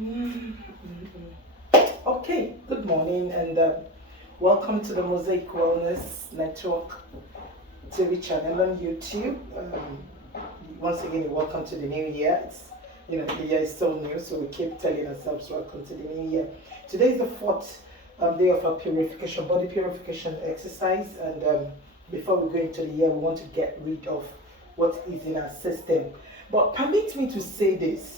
Mm, mm, Okay, good morning and welcome to the Mosaic Wellness Network TV channel on YouTube. Once again, welcome to the new year. The year is still new, so we keep telling ourselves welcome to the new year. Today is the fourth day of our purification, body purification exercise, and before we go into the year, we want to get rid of what is in our system. But permit me to say this.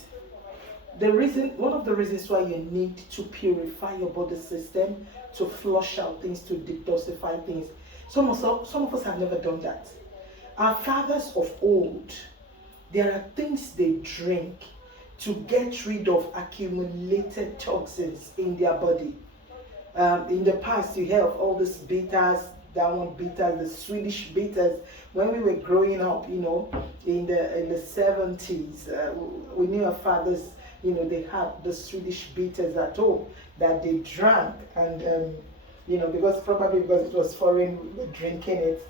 One of the reasons why you need to purify your body system, to flush out things, to detoxify things. Some of us have never done that. Our fathers of old, there are things they drink to get rid of accumulated toxins in their body. In the past, you hear of all these bitters, that one bitters, the Swedish bitters. When we were growing up, in the 70s, we knew our fathers, they had the Swedish bitters at home that they drank, and because it was foreign, we were drinking it,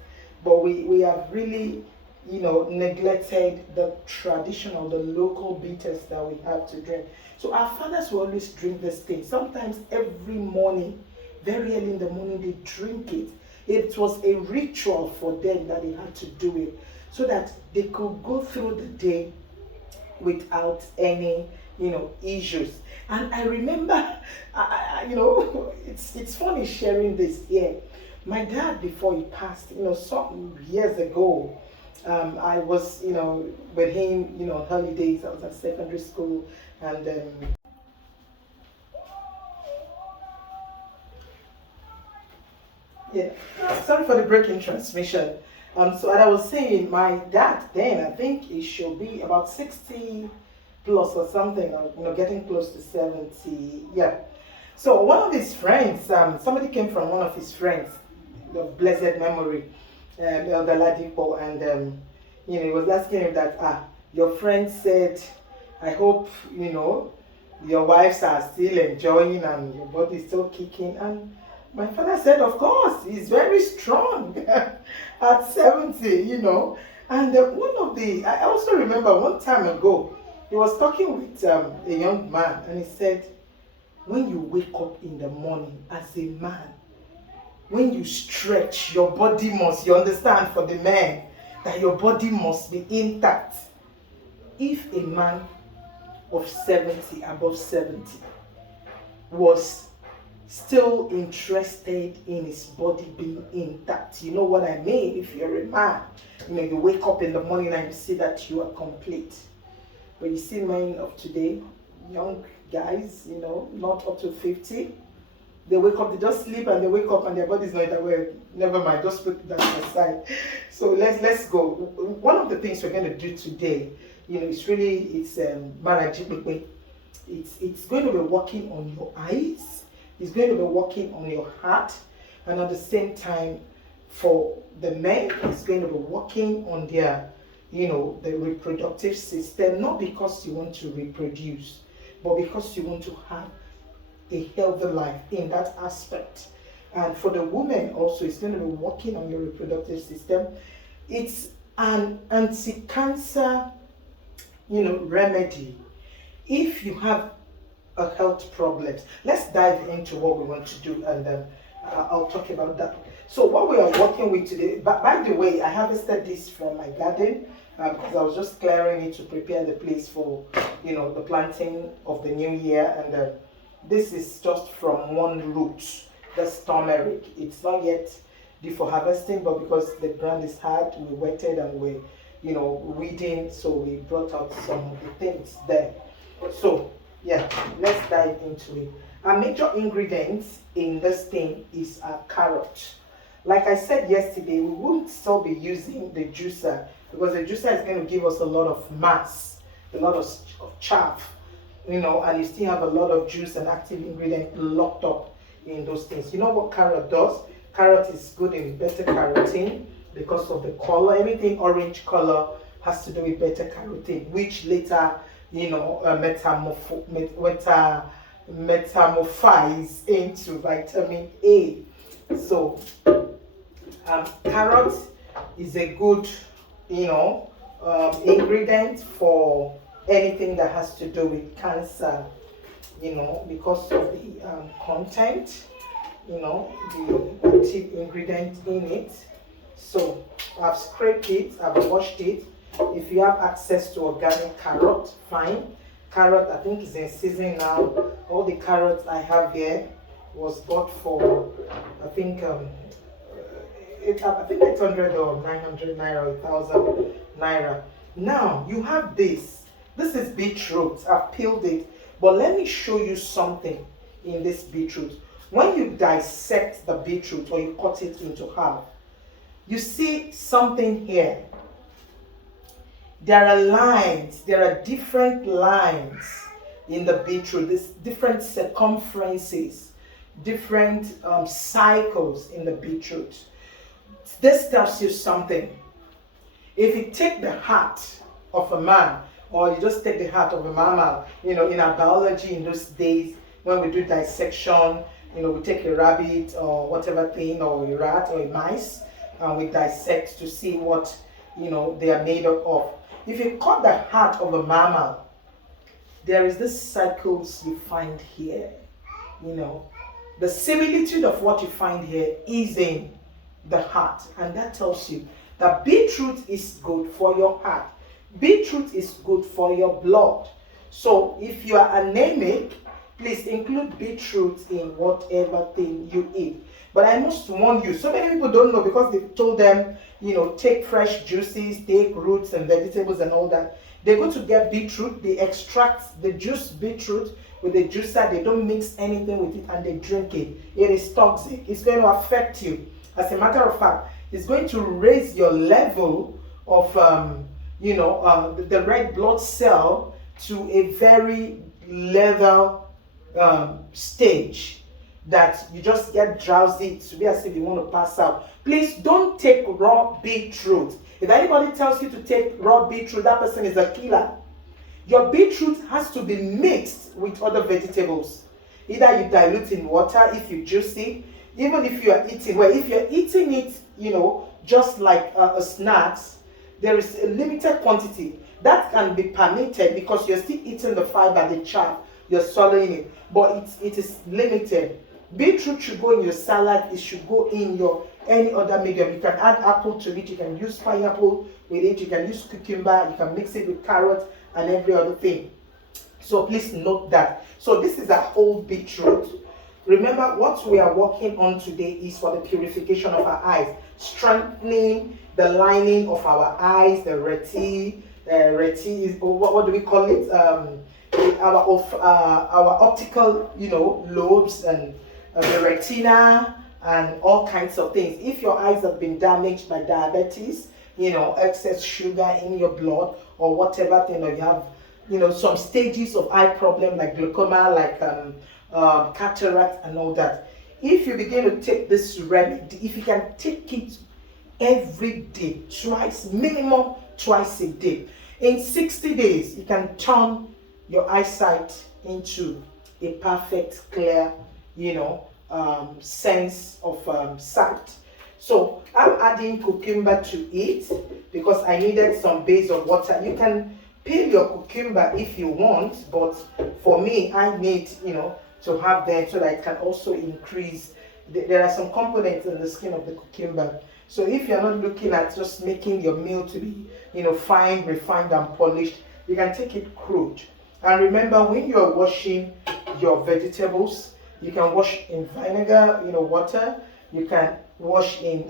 but we have really, neglected the traditional, the local bitters that we have to drink. So our fathers will always drink this thing. Sometimes every morning, very early in the morning, they drink it. It was a ritual for them that they had to do it so that they could go through the day without any, issues. And I remember, it's funny sharing this here. My dad, before he passed, some years ago, I was, with him, holidays. I was at secondary school, and yeah. Sorry for the breaking transmission. So as I was saying, my dad then, I think he should be about 60 plus or something, or getting close to 70. Yeah. So one of his friends, somebody came from one of his friends of blessed memory, Elder Ladipo, and he was asking him that, your friend said, I hope, your wives are still enjoying and your body is still kicking. And my father said, of course, he's very strong at 70, And I also remember one time ago, he was talking with a young man, and he said, when you wake up in the morning as a man, when you stretch, your body must, you understand, for the man, that your body must be intact. If a man of 70, above 70, was still interested in his body being intact, you know what I mean? If you're a man, you wake up in the morning and you see that you are complete. But you see men of today, young guys, not up to 50, they wake up, they just sleep and they wake up and their body's not that way. Never mind, just put that aside. So let's go. One of the things we're going to do today, it's management. It's going to be working on your eyes. It's going to be working on your heart, and at the same time, for the men, it's going to be working on their, the reproductive system. Not because you want to reproduce, but because you want to have a healthy life in that aspect. And for the woman also, it's going to be working on your reproductive system. It's an anti-cancer, remedy. If you have a health problems, let's dive into what we want to do, and I'll talk about that. So what we are working with today, by the way, I harvested this from my garden because I was just clearing it to prepare the place for, the planting of the new year. And this is just from one root, the turmeric. It's not yet due for harvesting, but because the ground is hard, we wetted and we, weeding, so we brought out some of the things there. So yeah, let's dive into it. Our major ingredients in this thing is our carrot. Like I said yesterday, we won't still be using the juicer because the juicer is going to give us a lot of mass, a lot of chaff, and you still have a lot of juice and active ingredient locked up in those things. You know what carrot does? Carrot is good in beta carotene because of the color. Anything orange color has to do with beta carotene, which later metamorphize into vitamin A. So carrot is a good ingredient for anything that has to do with cancer. because of the content, the active ingredient in it. So I've scraped it, I've washed it. If you have access to organic carrot, fine. Carrot, I think, is in season now. All the carrots I have here was bought for, I think 800 or 900 naira, 1,000 naira. Now you have this. This is beetroot. I've peeled it, but let me show you something in this beetroot. When you dissect the beetroot or you cut it into half, you see something here. There are lines, there are different lines in the beetroot, there's different circumferences, different cycles in the beetroot. This tells you something. If you take the heart of a man, or you just take the heart of a mammal, in our biology in those days, when we do dissection, we take a rabbit or whatever thing, or a rat or a mice, and we dissect to see what, they are made of. If you cut the heart of a mammal, there is this cycles you find here. The similitude of what you find here is in the heart, and that tells you that beetroot is good for your heart. Beetroot is good for your blood. So if you are anemic, please include beetroot in whatever thing you eat. But I must warn you, so many people don't know because they've told them, take fresh juices, take roots and vegetables and all that. They go to get beetroot, they extract the juice beetroot with the juicer, they don't mix anything with it and they drink it. It is toxic. It's going to affect you. As a matter of fact, it's going to raise your level of, the red blood cell to a very level stage that you just get drowsy. To be as if you want to pass out. Please don't take raw beetroot. If anybody tells you to take raw beetroot, that person is a killer. Your beetroot has to be mixed with other vegetables. Either you dilute in water if you juice it, even if you are eating. Well, if you're eating it, just like a snacks, there is a limited quantity. That can be permitted because you're still eating the fiber, the chaff, you're swallowing it, but it is limited. Beetroot should go in your salad, it should go in your any other medium. You can add apple to it, you can use pineapple with it, you can use cucumber, you can mix it with carrot and every other thing. So please note that. So this is a whole beetroot. Remember, what we are working on today is for the purification of our eyes, strengthening the lining of our eyes, the retina is, what do we call it? Our optical, lobes and the retina and all kinds of things. If your eyes have been damaged by diabetes, excess sugar in your blood or whatever thing, or you have, some stages of eye problem like glaucoma, like cataract and all that. If you begin to take this remedy, if you can take it every day, minimum twice a day, in 60 days, you can turn your eyesight into a perfect, clear, sense of sight. So I'm adding cucumber to it because I needed some base of water. You can peel your cucumber if you want, but for me, I need, to have that so that it can also increase. There are some components in the skin of the cucumber. So if you're not looking at just making your meal to be, fine, refined and polished, you can take it crude. And remember, when you're washing your vegetables, you can wash in vinegar, water. You can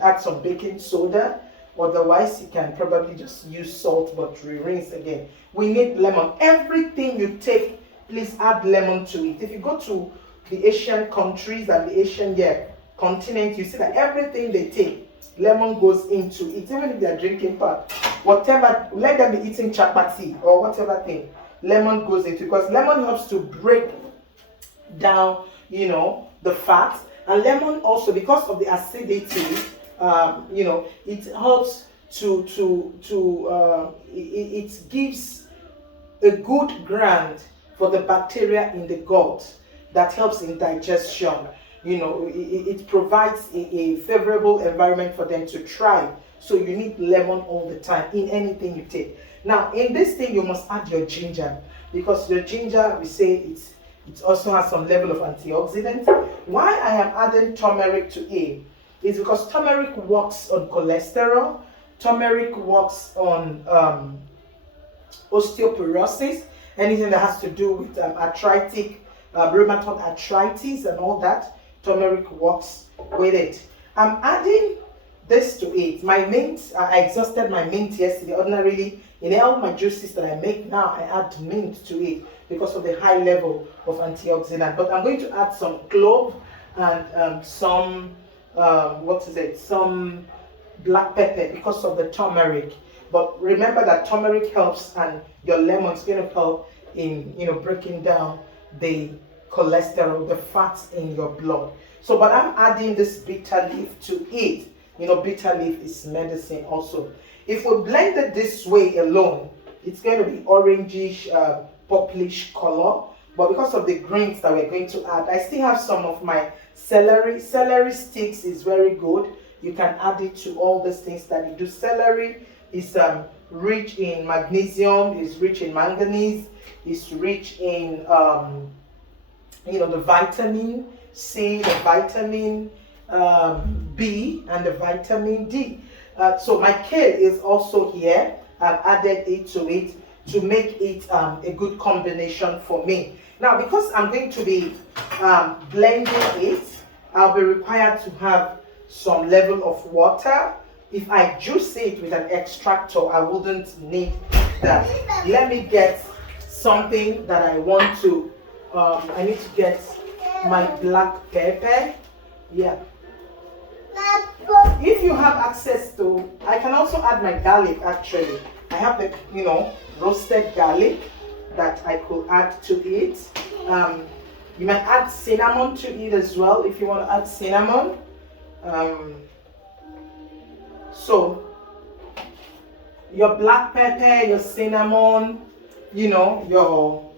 add some baking soda. Otherwise, you can probably just use salt, but rinse again. We need lemon. Everything you take, please add lemon to it. If you go to the Asian countries and the Asian continent, you see that everything they take, lemon goes into it. Even if they are drinking part, whatever, let them be eating chapati or whatever thing, lemon goes into it because lemon helps to break down, the fat. And lemon also, because of the acidity, it helps it gives a good ground for the bacteria in the gut that helps in digestion. It provides a favorable environment for them to thrive. So you need lemon all the time in anything you take. Now, in this thing, you must add your ginger because your ginger, we say It also has some level of antioxidants. Why I am adding turmeric to it is because turmeric works on cholesterol, turmeric works on osteoporosis, anything that has to do with arthritic, rheumatoid arthritis and all that, turmeric works with it. I'm adding this to it. My mint, I exhausted my mint yesterday. Ordinarily, in all my juices that I make now, I add mint to it because of the high level of antioxidant. But I'm going to add some clove and some, some black pepper because of the turmeric. But remember that turmeric helps, and your lemon is going to help in, breaking down the cholesterol, the fats in your blood. So, but I'm adding this bitter leaf to it. Bitter leaf is medicine also. If we blend it this way alone, it's going to be orangish, purplish color. But because of the greens that we're going to add, I still have some of my celery. Celery sticks is very good. You can add it to all these things that you do. Celery is rich in magnesium, is rich in manganese, is rich in the vitamin C, the vitamin B, and the vitamin D. So my kale is also here. I've added it to it to make it a good combination for me. Now, because I'm going to be blending it, I'll be required to have some level of water. If I juice it with an extractor, I wouldn't need that. Let me get something that I want to, I need to get my black pepper. Yeah. If you have access to, I can also add my garlic actually. I have the, roasted garlic that I could add to it. You might add cinnamon to it as well if you want to add cinnamon. So your black pepper, your cinnamon, your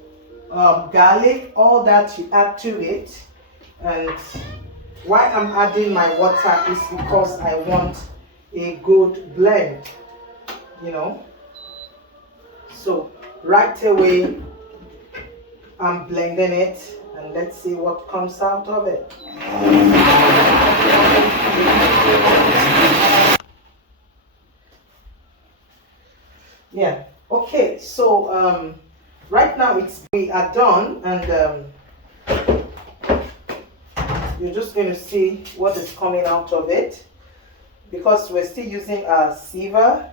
garlic, all that you add to it. And why I'm adding my water is because I want a good blend, So right away, I'm blending it, and let's see what comes out of it. Yeah, okay, so right now we are done, and you're just going to see what is coming out of it, because we're still using our sieve, our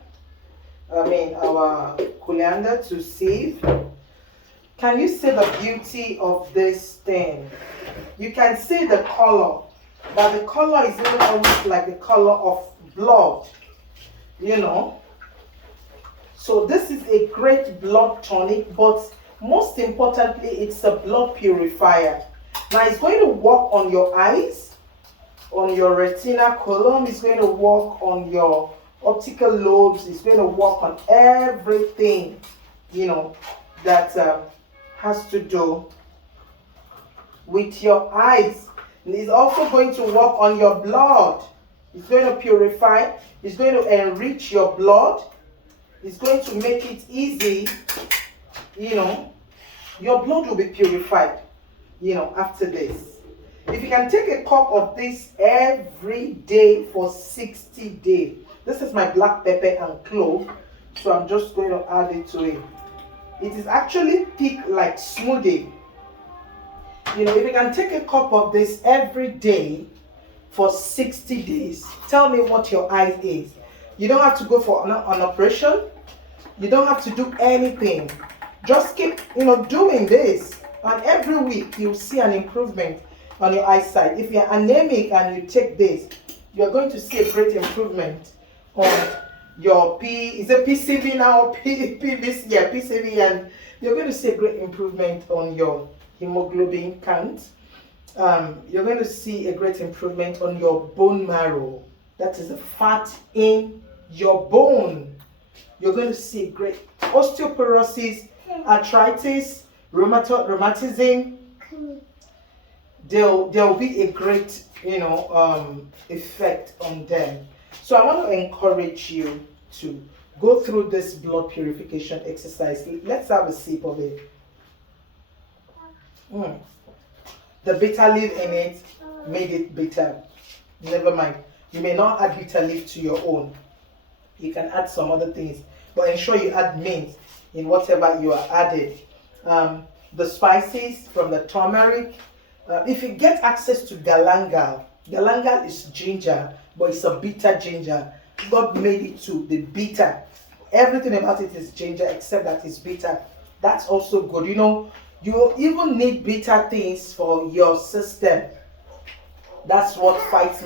colander to sieve. Can you see the beauty of this thing? You can see the color, but the color is even almost like the color of blood, So this is a great blood tonic, but most importantly, it's a blood purifier. Now it's going to work on your eyes, on your retina column, it's going to work on your optical lobes, it's going to work on everything, that has to do with your eyes. And it's also going to work on your blood. It's going to purify, it's going to enrich your blood, it's going to make it easy, your blood will be purified, after this. If you can take a cup of this every day for 60 days. This is my black pepper and clove, so I'm just going to add it to it. It is actually thick like smoothie. If you can take a cup of this every day for 60 days, tell me what your eyes is. You don't have to go for an operation. You don't have to do anything. Just keep, doing this. And every week you'll see an improvement on your eyesight. If you're anemic and you take this, you're going to see a great improvement on your PCV now, PVC, PCV, and you're going to see a great improvement on your hemoglobin count. You're going to see a great improvement on your bone marrow. That is the fat in your bone. You're going to see great osteoporosis, arthritis, rheumatism. There'll be a great, effect on them. So I want to encourage you to go through this blood purification exercise. Let's have a sip of it. Mm. The bitter leaf in it made it bitter. Never mind. You may not add bitter leaf to your own. You can add some other things, but ensure you add mint in whatever you are adding. The spices from the turmeric. If you get access to galangal, galangal is ginger, but it's a bitter ginger. God made it to the bitter. Everything about it is ginger except that it's bitter. That's also good. You know, you even need bitter things for your system. That's what fights